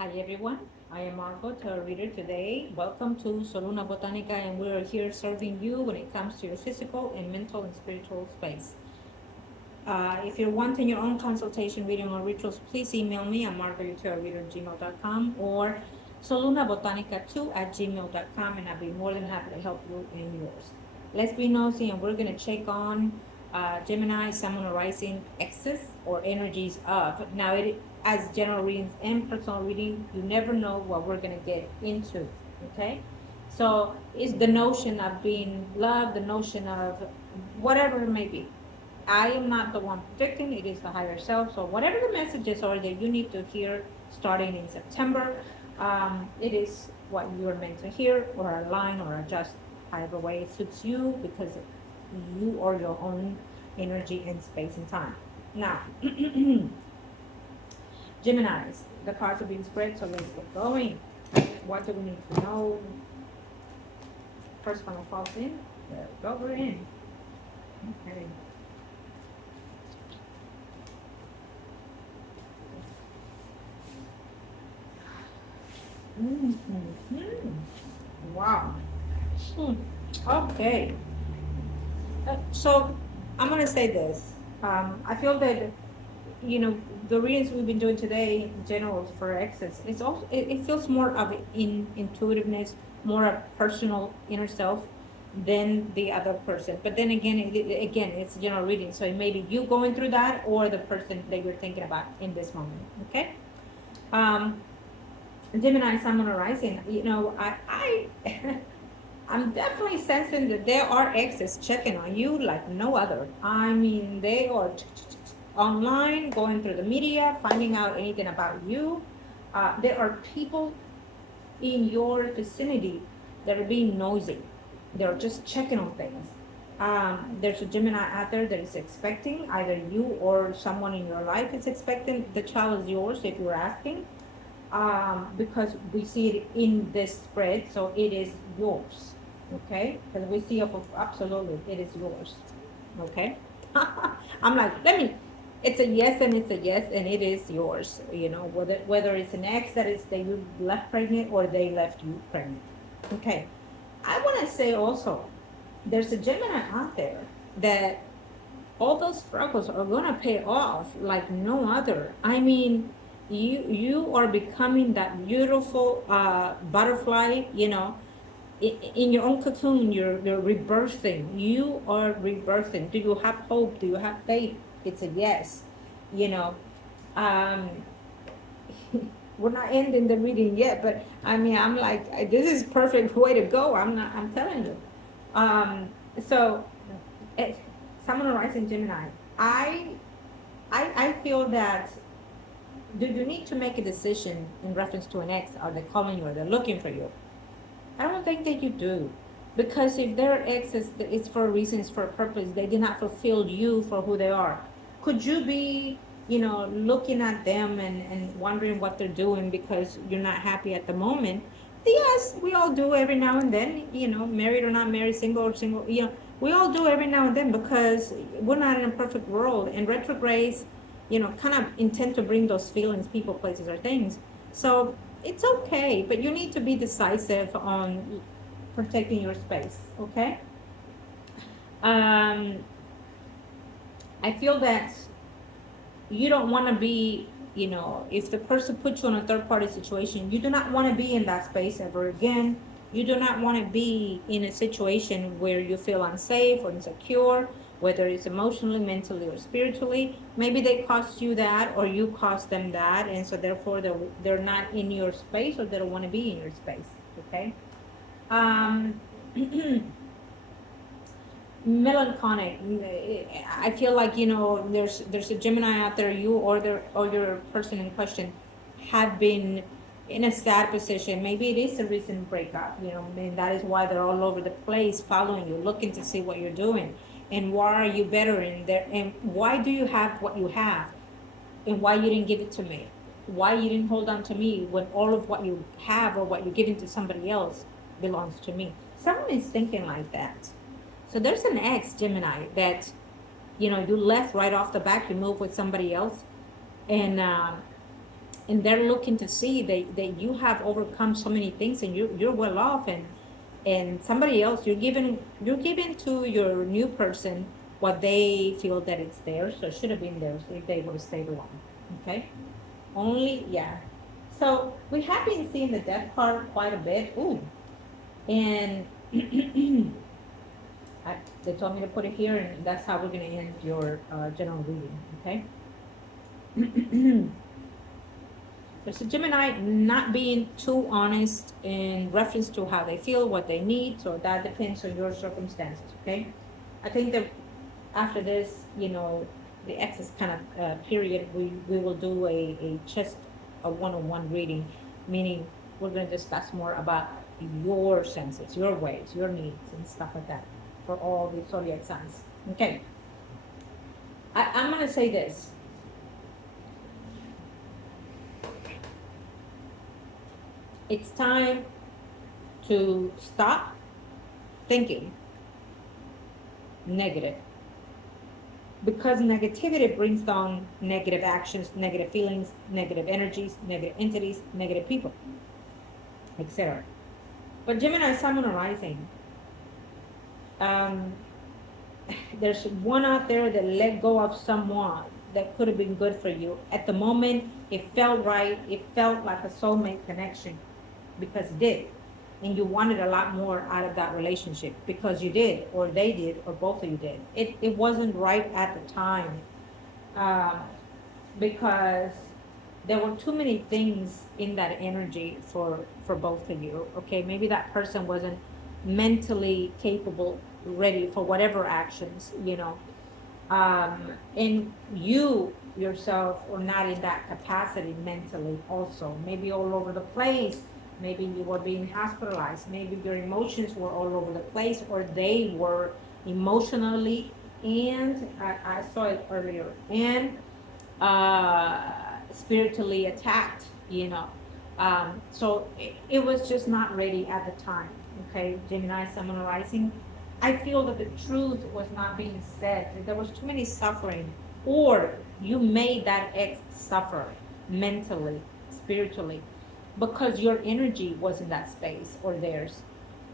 Hi everyone, I am Margot, tarot reader today. Welcome to Soluna Botanica, and we are here serving you when it comes to your physical and mental and spiritual space. If you're wanting your own consultation, reading, or rituals, please email me at margourtarotreader@gmail.com or solunabotanica2@gmail.com, and I'll be more than happy to help you in yours. Let's be nosy, and we're going to check on Gemini, Sun, Moon, Rising, excess or energies of. Now, as general readings and personal reading, you never know what we're going to get into, okay? So, it's the notion of being loved, the notion of whatever it may be. I am not the one predicting, it is the higher self. So, whatever the messages are that you need to hear starting in September, it is what you are meant to hear or align or adjust however way it suits you, because you are your own energy in space and time. Now, Geminis, the cards are being spread, so let's get going. What do we need to know? First one falls in. There we go, we're in. Okay. Wow. Hmm. Okay. So I'm gonna say this. I feel that the readings we've been doing today, in general for excess, it's also it feels more of intuitiveness, more of personal inner self than the other person. But then again, again, it's general reading, so it may be you going through that or the person that you're thinking about in this moment. Okay. Um, Gemini, Sun, Moon, Rising. I'm definitely sensing that there are exes checking on you like no other. I mean, they are online, going through the media, finding out anything about you. There are people in your vicinity that are being nosy. They're just checking on things. There's a Gemini out there that is expecting, either you or someone in your life is expecting. The child is yours if you're asking, because we see it in this spread, so it is yours. Okay, because we see absolutely it is yours. Okay. I'm like, it's a yes, and it's a yes, and it is yours. Whether it's an ex that you left pregnant or they left you pregnant. Okay. I want to say also, there's a Gemini out there that all those struggles are gonna pay off like no other. I mean, you are becoming that beautiful butterfly. In your own cocoon, you're rebirthing. You are rebirthing. Do you have hope? Do you have faith? It's a yes. You know, um, we're not ending the reading yet, but I mean, I'm like, this is perfect way to go. I'm telling you. Um, so, it, someone rising Gemini. I, I feel that. Do you need to make a decision in reference to an ex? Are they calling you? Are they looking for you? I don't think that you do. Because if their ex it's for a reason, it's for a purpose, they did not fulfill you for who they are. Could you be, looking at them and wondering what they're doing because you're not happy at the moment? Yes, we all do every now and then, married or not married, single or single, we all do every now and then, because we're not in a perfect world. And retrogrades, kind of intend to bring those feelings, people, places, or things. So it's okay, but you need to be decisive on protecting your space, okay? Um, I feel that you don't want to be, if the person puts you in a third party situation, you do not want to be in that space ever again. You do not want to be in a situation where you feel unsafe or insecure, whether it's emotionally, mentally, or spiritually. Maybe they cost you that, or you cost them that, and so therefore they're not in your space, or they don't want to be in your space. Okay. Um, Melancholic. I feel like there's a Gemini out there. You or your person in question have been in a sad position. Maybe it is a recent breakup. And that is why they're all over the place, following you, looking to see what you're doing, and why are you better in there, and why do you have what you have, and why you didn't give it to me, why you didn't hold on to me when all of what you have or what you're giving to somebody else belongs to me. Someone is thinking like that. So there's an ex Gemini that you left right off the bat. You moved with somebody else, and and they're looking to see that you have overcome so many things, and you're well off, and somebody else, you're giving to your new person what they feel that it's theirs, or should have been theirs if they would have stayed alone. Okay, only, yeah. So we have been seeing the death card quite a bit. Ooh, and they told me to put it here, and that's how we're going to end your general reading. Okay. There's a Gemini not being too honest in reference to how they feel, what they need. So that depends on your circumstances. Okay. I think that after this, the excess kind of period, we will do a one-on-one reading, meaning we're going to discuss more about your senses, your ways, your needs, and stuff like that for all the zodiac signs. Okay. I'm going to say this. It's time to stop thinking negative, because negativity brings down negative actions, negative feelings, negative energies, negative entities, negative people, etc. But Gemini, Sun, Moon, Rising, there's one out there that let go of someone that could have been good for you. At the moment, it felt right. It felt like a soulmate connection because it did. And you wanted a lot more out of that relationship because you did, or they did, or both of you did. It wasn't right at the time because there were too many things in that energy for both of you. Okay, maybe that person wasn't mentally capable, ready for whatever actions, and you yourself were not in that capacity mentally also. Maybe all over the place. Maybe you were being hospitalized. Maybe your emotions were all over the place, or they were emotionally, and I saw it earlier, and spiritually attacked, So it was just not ready at the time. Okay, Gemini, Sun, Moon, Rising. I feel that the truth was not being said. There was too many suffering, or you made that ex suffer mentally, spiritually, because your energy was in that space or theirs,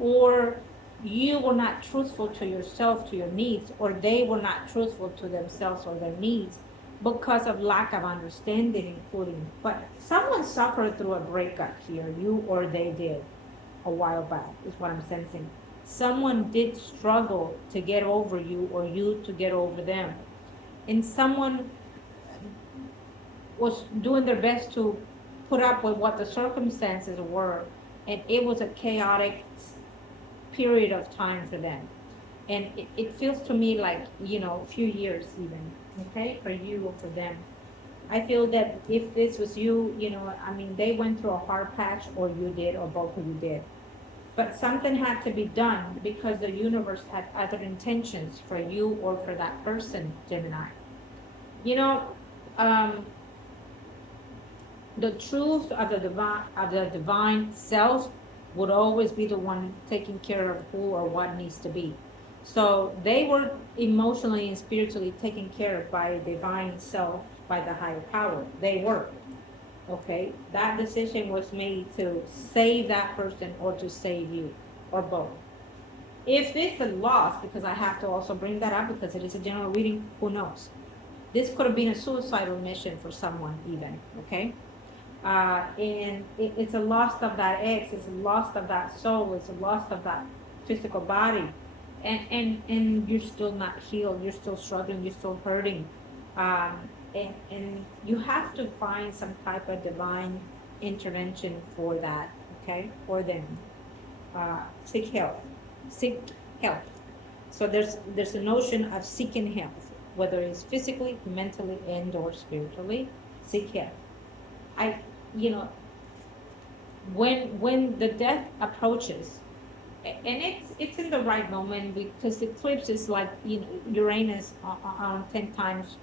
or you were not truthful to yourself, to your needs, or they were not truthful to themselves or their needs because of lack of understanding, including. But someone suffered through a breakup here, you or they did, a while back, is what I'm sensing. Someone did struggle to get over you, or you to get over them. And someone was doing their best to put up with what the circumstances were, and it was a chaotic period of time for them. And it feels to me like, a few years even, okay, for you or for them. I feel that if this was you, they went through a hard patch, or you did, or both of you did. But something had to be done because the universe had other intentions for you or for that person, Gemini. The truth of the divine self would always be the one taking care of who or what needs to be. So they were emotionally and spiritually taken care of by divine self, by the higher power. They were. Okay, that decision was made to save that person or to save you, or both. If it's a loss, because I have to also bring that up because it is a general reading, who knows? This could have been a suicidal mission for someone even, okay? And it's a loss of that ex, it's a loss of that soul, it's a loss of that physical body. And you're still not healed, you're still struggling, you're still hurting. And you have to find some type of divine intervention for that, okay, for them. Seek help. Seek help. So there's a notion of seeking help, whether it's physically, mentally, and or spiritually. Seek help. When the death approaches, and it's in the right moment, because the eclipse is like, Uranus on 10 times,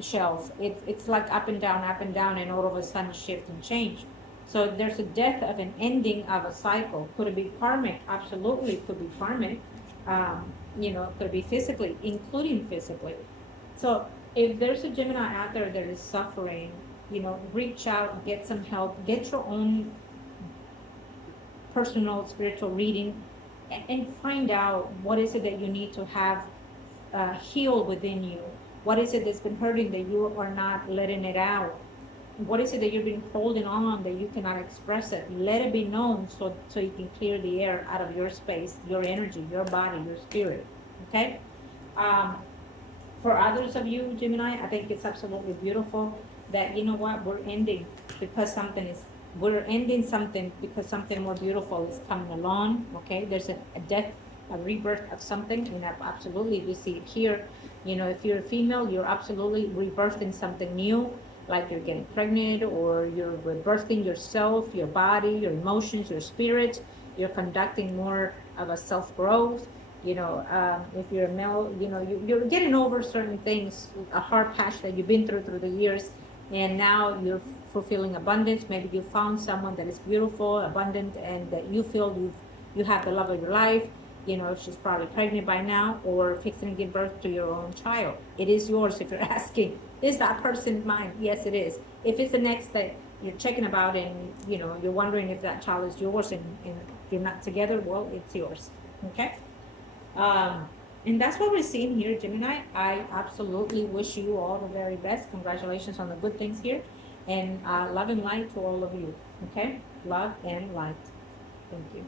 shelf. It's like up and down, and all of a sudden shift and change. So there's a death of an ending of a cycle. Could it be karmic? Absolutely, it could be karmic. It could be physically, including physically. So if there's a Gemini out there that is suffering you know, reach out, get some help, get your own personal spiritual reading, and find out what is it that you need to have heal within you. What is it that's been hurting that you are not letting it out? What is it that you've been holding on that you cannot express it? Let it be known so you can clear the air out of your space, your energy, your body, your spirit. Okay? Um, for others of you, Gemini, I think it's absolutely beautiful that, you know what, we're ending something because something more beautiful is coming along. Okay? There's a death, a rebirth of something, and absolutely we see it here. You know, if you're a female, you're absolutely rebirthing something new, like you're getting pregnant, or you're rebirthing yourself, your body, your emotions, your spirit. You're conducting more of a self-growth. You know, if you're a male, you know, you're getting over certain things, a hard patch that you've been through the years, and now you're fulfilling abundance. Maybe you found someone that is beautiful, abundant, and that you feel you have the love of your life. You know, she's probably pregnant by now, or fixing to give birth to your own child. It is yours. If you're asking, is that person mine? Yes, it is. If it's the next that you're checking about, and you know, you're wondering if that child is yours, and you're not together, well, it's yours. Okay. um, and that's what we're seeing here, Gemini. I absolutely wish you all the very best. Congratulations on the good things here, and love and light to all of you. Okay, love and light. Thank you.